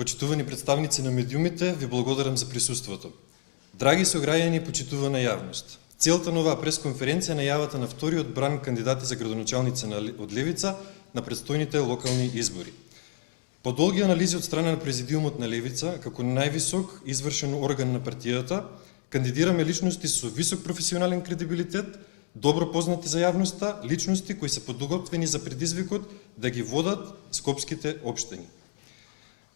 Почитувани представници на медиумите, ви благодарам за присуството. Драги сограѓани и почитувана јавност, целта на оваа пресконференција е најавата на вториот бран кандидати за градоначалници од Левица на предстојните локални избори. По долги анализи од страна на Президиумот на Левица, како највисок извршен орган на партијата, кандидираме личности со висок професионален кредибилитет, добро познати за јавноста, личности кои се подготвени за предизвикот да ги водат скопските општини.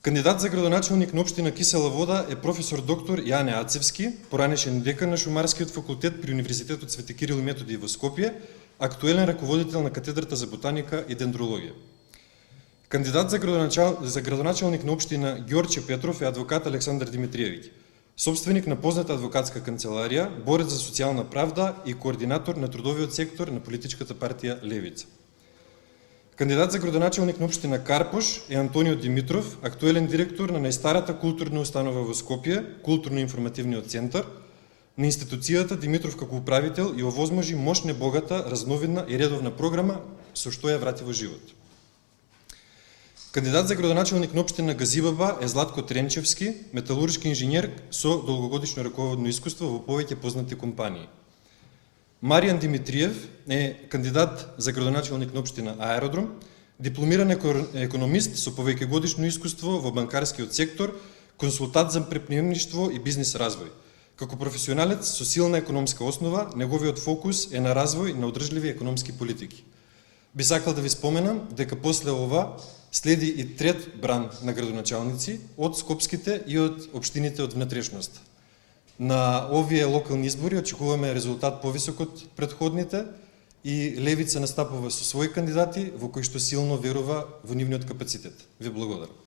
Кандидат за градоначалник на општина Кисела Вода е професор доктор Јане Ацевски, поранешен декан на Шумарскиот факултет при Универзитетот Свети Кирил и Методи во Скопје, актуелен раководител на катедрата за ботаника и дендрологија. Кандидат за градоначалник на општина Ѓорче Петров е адвокат Александар Димитриевиќ, собственик на позната адвокатска канцеларија, борец за социјална правда и координатор на трудовиот сектор на политичката партија Левица. Кандидат за градоначалник на општина Карпош е Антонио Димитров, актуелен директор на најстарата културна установа во Скопје, културно-информативниот центар, на институцијата Димитров како управител и овозможи мощна, богата, разновидна и редовна програма со што ја врати во живот. Кандидат за градоначалник на општина Газибаба е Златко Тренчевски, металуршки инженер со долгогодишно раководно искуство во повеќе познати компании. Маријан Димитриев е кандидат за градоначалник на општина Аеродром, дипломиран економист со повеќегодишно искуство во банкарскиот сектор, консултант за претприемништво и бизнис развој. Како професионалец со силна економска основа, неговиот фокус е на развој на одржливи економски политики. Би сакал да ви споменам дека после ова следи и трет бран на градоначалници од скопските и од општините од внатрешноста. На овие локални избори очекуваме резултат повисок од претходните и Левица настапува со своји кандидати во кои што силно верува во нивниот капацитет. Ви благодарам.